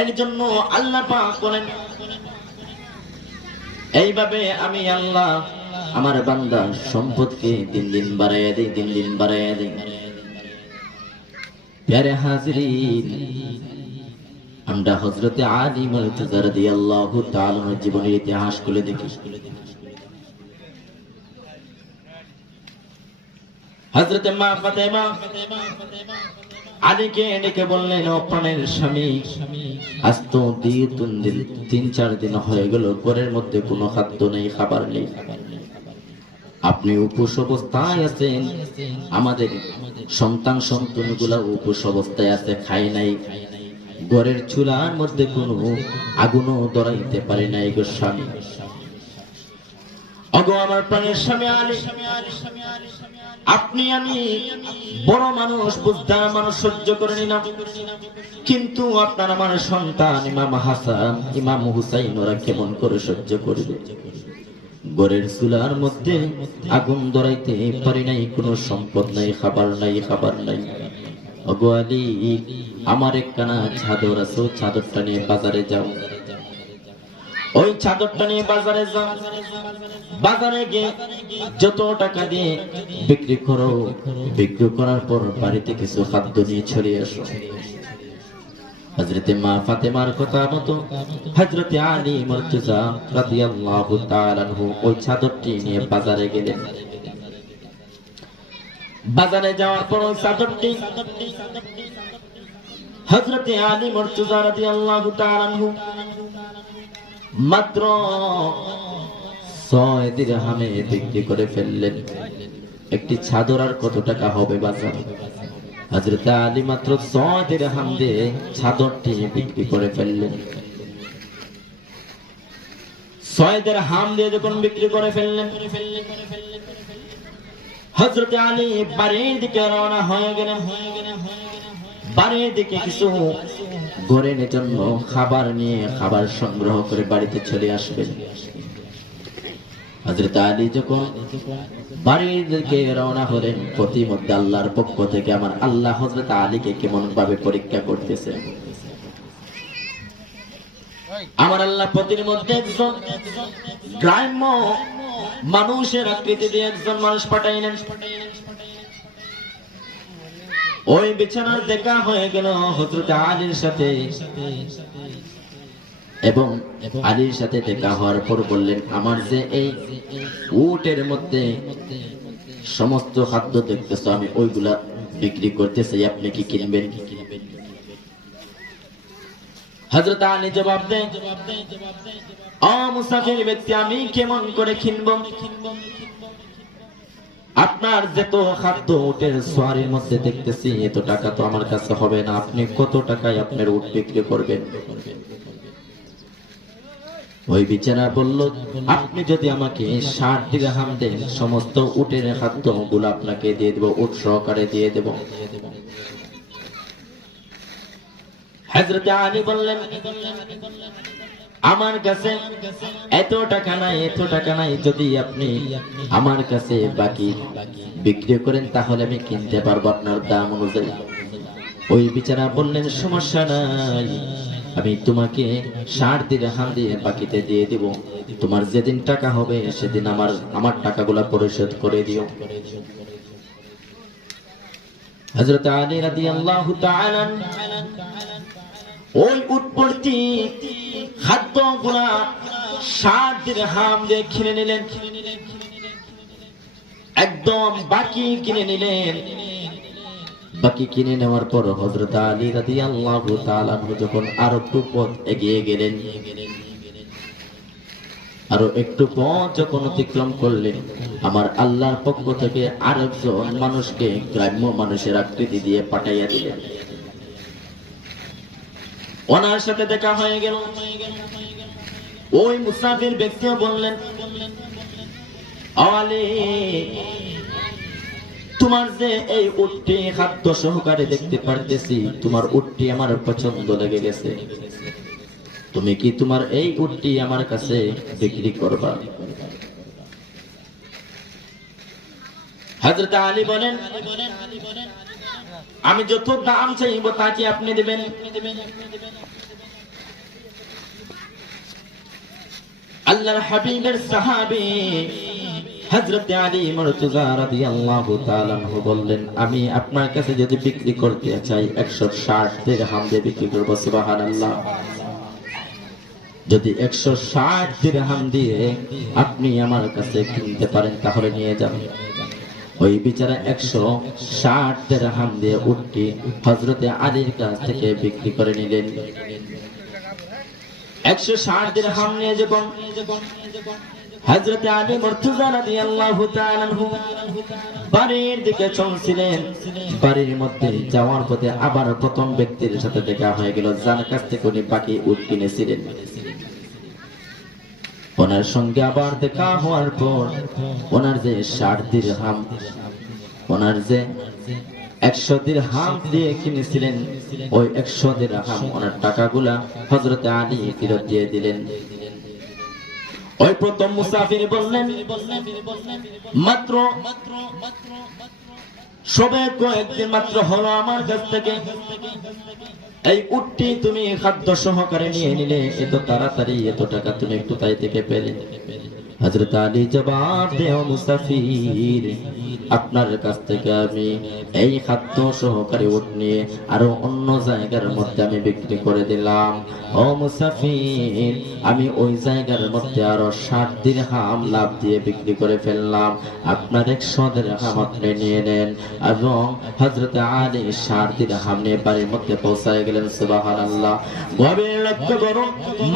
এর জন্য আল্লাহ পাক বলেন, এইভাবে আমি আল্লাহ আমার বান্দা সম্পদকে দিন দিন বাড়াইয়া দিই দিন দিন বাড়াইয়া দিই। প্যারে হাজরিন, আমরা হজরতে আলী মুর্তজা রাদিয়াল্লাহু তাআলার জীবনের ইতিহাস খুলে দেখি। হজরতে মা ফাতেমা আলীকে ডেকে বললেন, ও প্রাণের স্বামী, আজ তো দিয়ে তিন দিন তিন চার দিন হয়ে গেল, ঘরের মধ্যে কোনো খাদ্য নেই, খাবার নেই। আপনি উপোস অবস্থায় আছেন, আমাদের সন্তান সন্তানগুলা উপোস অবস্থায় আছে খাই নাই। ঘরের চুলার মধ্যে কোনো আগুনও ধরাইতে পারে নাই গো স্বামী। অগো আমার প্রাণের স্বামী আলী। আপনি আমি বড় মানুষ বুঝদার মানুষ সহ্য করে নিলাম। কিন্তু আপনার আমার সন্তান ইমাম হাসান, ইমাম হুসাইন, ওরা কেমন করে সহ্য করবে? গড়ের চুলার মধ্যে আগুন ধরাইতে পারি নাই, কোনো সম্পদ নাই, খাবার নাই খাবার নাই। অগো আলী, আমার একখানা চাদর আছে চাদরটা নিয়ে বাজারে যাও। ওই চাদরটা নিয়ে বাজারে যাও। বাজারে গিয়ে যত টাকা দিয়ে বিক্রি করো, বিক্রি করার পর বাড়িতে কিছু খাদ্য নিয়ে ছড়িয়ে আসো। হজরতে মা ফাতেমার কথা মতো হজরতে আলী মর্তুজা রাদিয়াল্লাহু তাআলা ওই চাদরটি নিয়ে বাজারে গেলেন। বাজারে যাওয়ার পর ওই চাদরটি হজরতে আলী মর্তুজা রাদিয়াল্লাহু তাআলা মাত্র ছয় দিরহামে বিক্রি করে ফেললেন। একটি চাদর আর কত টাকা হবে বাজার? হজরত আলী মাত্র ছয় দিরহাম দিয়ে চাদরটি বিক্রি করে ফেললেন। ছয় হাম দিয়ে যখন বিক্রি করে ফেললেন হজরত আলী বাড়ির দিকে রওনা হয়ে গেলেন। বাড়ির দিকে কিছু গড়ের জন্য খাবার নিয়ে খাবার সংগ্রহ করে বাড়িতে চলে আসবেন হজরত আলী যখন বাড়ির দিকে রওনা হলেন, প্রতিমধ্যে আল্লাহর পক্ষ থেকে আমার আল্লাহ হজরত আলীকে কেমন ভাবে পরীক্ষা করতেছে। আমার আল্লাহ প্রতির মধ্যে একজন গ্রাম্য মানুষের আকৃতি দিয়ে একজন মানুষ পাঠাইলেন। ওই বিছানার দেখা হয়ে গেল হজরত আলীর সাথে। এবং আলীর সাথে দেখা হওয়ার পর বললেন, আমার যে এই উটের মধ্যে সমস্ত খাদ্য দেখতেছ, আমি ওইগুলা বিক্রি করতেছি, আপনি কি কিনবেন? হজরত আলী জবাব দেন, অ মুসাফির ব্যক্তি, আমি কেমন করে কিনবো? আপনার যত খাদ্য উটের সোয়ারির মধ্যে দেখতেছি, এত টাকা তো আমার কাছে হবে না। আপনি কত টাকায় আপনার উট বিক্রি করবেন? ওই বিচারা বলল, আপনি যদি আমাকে ষাট দিরহাম দেন, সমস্ত উটের খাদ্যগুলো আপনাকে দিয়ে দেব, উট সহকারে দিয়ে দেব। হজরত আলী বললেন আমার কাছে এত টাকা নাই, এত টাকা নাই, যদি আপনি আমার কাছে বাকি বিক্রি করেন, তাহলে আমি কিনতে পারব আপনার দাম অনুযায়ী। ওই বিচারা বললেন, সমস্যা নাই, আমি তোমাকে ষাট দিনে হাম দিয়ে বাকিতে দিয়ে দিব। তোমার যেদিন টাকা হবে, সেদিন আমার আমার টাকাগুলা পরিশোধ করে দিও। হজরত আলী রাদিয়াল্লাহু তাআলা, ওই উৎপত্তি খাদ্যগুলা ষাট দিরহাম দিয়ে কিনে নিলেন যখন আরও একটু পথ এগিয়ে গেলেন, আরও একটু পথ যখন অতিক্রম করলেন, আমার আল্লাহর পক্ষ থেকে আরেকজন মানুষকে গ্রাম্য মানুষের আকৃতি দিয়ে পাঠাইয়া দিলেন। ওনার সাথে দেখা হয়ে গেল। ওই মুসাফির ব্যক্তিও বললেন তোমার যে এই উটটি খাদ্য সহকারে দেখতে পারতেছি, তোমার উটটি আমার পছন্দ লেগে গেছে। তুমি কি তোমার এই উটটি আমার কাছে বিক্রি করবা? হজরত আলী বলেন আমি যত দাম চাইব তা কি আপনি দেবেন? আল্লাহর হাবিবের সাহাবি হজরত আলী মরতুজা রাদি আল্লাহ বললেন, আমি আপনার কাছে যদি বিক্রি করতে চাই একশো ষাট দেড় দিয়ে বিক্রি করব সুবাহান আল্লাহ যদি একশো ষাট দেড় দিয়ে আপনি আমার কাছে কিনতে পারেন, তাহলে নিয়ে যাবেন। ওই বিচারা একশো ষাট দেড়হাম দিয়ে উঠটি হজরতে আলীর কাছ থেকে বিক্রি করে নিলেন। একশো ষাট নিয়ে যখন হজরতে আলী মুর্তজা আনহু বাড়ির দিকে চলছিলেন, বাড়ির মধ্যে যাওয়ার পথে আবার প্রথম ব্যক্তির সাথে দেখা হয়ে গেল। যার কাছ থেকে উনি বাকি উট কিনেছিলেন ওনার সঙ্গে আবার দেখা হওয়ার পর ওনার যে ষাট দিরহাম, ওনার যে একশো দিরহাম দিয়ে কিনেছিলেন, ওই একশো দিরহাম ওনার টাকাগুলা হজরতে আলী ফেরত দিয়ে দিলেন। ওই প্রথম মুসাফির বললেন, মাত্র সবে কয়েকদিন মাত্র হলো আমার কাছ থেকে। এই উটটি তুমি খাদ্য সহকারে নিয়ে নিলে, এত তাড়াতাড়ি, এত টাকা তুমি একটু তাই থেকে পেলে। হজরত আলী জবাব দেও মুসাফির আপনার কাছ থেকে আমি এই খাদ্য সহকারে উট নিয়ে আরও অন্য জায়গার মধ্যে আমি বিক্রি করে দিলাম। ও মুসাফির আমি ওই জায়গার মধ্যে আরও ষাট দিন হাম লাভ দিয়ে বিক্রি করে ফেললাম। আপনার একশো দিন হাম আপনি নিয়ে নেন এবং হজরত আলী ষাট দিন হাম নিয়ে বাড়ির মধ্যে পৌঁছায় গেলেন সুবাহান আল্লাহ গভীর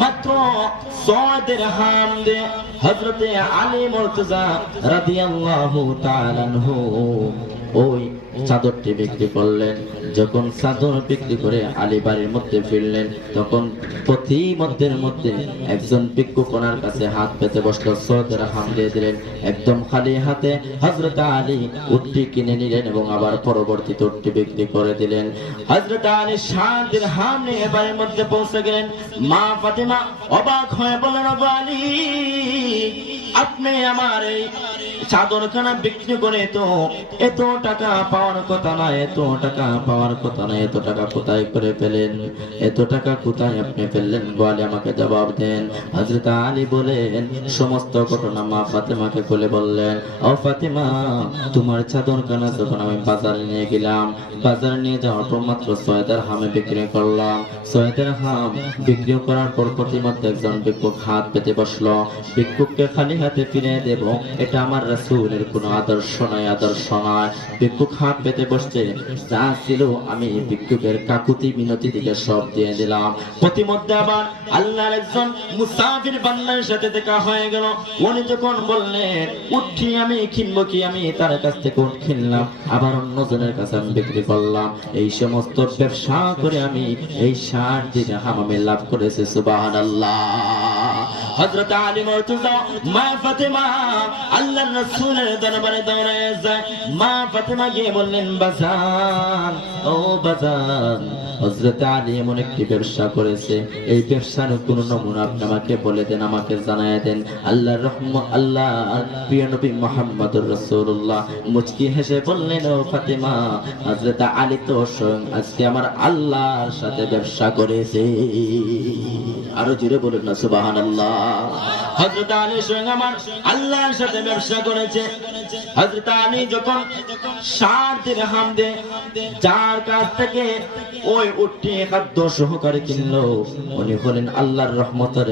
মাত্র ছয় দিন হাম দিয়ে হজরতে আলী মর্তজা রাদিয়াল্লাহু তাআলা ওই চাদরটি বিক্রি করলেন। যখন চাদর বিক্রি করে আলী বাড়ির মধ্যে ফিরলেন, তখন প্রতি মধ্যের মধ্যে একজন ভিক্ষুক ওনার কাছে হাত পেতে বসল সৌদের হাম দিয়ে দিলেন। একদম খালি হাতে হজরত আলী উটটি কিনে নিলেন এবং আবার পরবর্তীতে উটটি বিক্রি করে দিলেন। হজরত আলী শান্তির হাম নিয়ে বাড়ির মধ্যে পৌঁছে গেলেন। মা ফাতিমা অবাক হয়ে বলেন "ওগো আলী, আপনি আমার এই চাদরখানা বিক্রি করে তো এত টাকা পাওয়ার কথা না, এত টাকা পাওয়ার কথা না, এত টাকা কোথায় করে পেলেন? এত টাকা কোথায় আপনি ফেললেন গোয়ালে আমাকে জবাব দেন। হজরত আলী বলেন, সমস্ত ঘটনা মা ফাতেমাকে বলে বললেন, ও ফাতেমা, তোমার চাদরখানা যখন আমি বাজারে নিয়ে গেলাম, বাজারে নিয়ে যাওয়ার পর মাত্র ছয়দার হামে বিক্রি করলাম। ছয়দার হাম বিক্রি করার পর প্রতিমধ্যে একজন ভিক্ষুক হাত পেতে বসল। ভিক্ষুককে খালি হাতে ফিরে দেব, এটা আমার রাসূলের কোনো আদর্শ নয় আদর্শ নয়। ভিক্ষুক হাত পেতে বসছে যা ছিল আমি ভিক্ষুকের কাকুতি মিনতি দিকে সব দিয়ে দিলাম। প্রতিমধ্যে আবার আল্লাহর একজন মুসাফির বান্দার সাথে দেখা হয়ে গেল। উনি যখন বললেন, উঠি আমি, কিনবো কি আমি? তার কাছ থেকে উঠ কিনলাম। আবার অন্যজনের কাছে আমি বিক্রি করলাম। এই সমস্ত ব্যবসা করে আমি এই ষাট দিনে হামামে লাভ করেছে সুবাহ আল্লাহ হজরত আলী মর্তুজা, মা ফাতেমা, আল্লাহর রাসূলের দরবারে দৌড়ে যায় মা ফাতেমা গিয়ে বললেন, বাজান, ও বাজান হজরত আলী এমন একটি ব্যবসা করেছে। এই ব্যবসার কোন নমুনা আপনি আমাকে বলে দেন, আমাকে জানায় দেন। আল্লাহ রহম, আল্লাহ, প্রিয় নবী মোহাম্মদুর রাসূলুল্লাহ। মুচকি হেসে বললেন, ও ফাতেমা হজরত আলী তো স্বয়ং আজকে আমার আল্লাহর সাথে ব্যবসা করেছে। আরও জোরে বলুন না, সুবহানাল্লাহ। হযরত আলী স্বয়ং আমার আল্লাহর সাথে ব্যবসা করেছে। হজরত আলী যখন যার কাছ থেকে ওই সহকারে উনি হলেন আল্লাহর রহমতের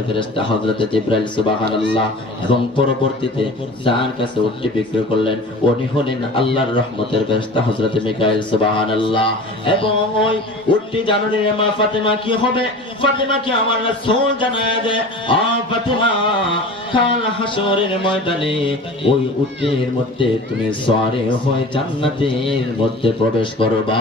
জিবরাইল, সুবহানাল্লাহ, এবং পরবর্তীতে যার কাছে উঠটি বিক্রি করলেন, উনি হলেন আল্লাহর রহমতের ফেরেশতা হযরত মিকাইল, সুবহানাল্লাহ। এবং ওই উঠটি জানুনের মা ফাতেমা, কি হবে? ফাতেমা কি আমার রাসূল? জানায় যে আ ফাতেমা, কাল হাসরের ময়দানে ওই উটের মধ্যে তুমি সরে হয়ে জান্নাতের মধ্যে প্রবেশ করবা।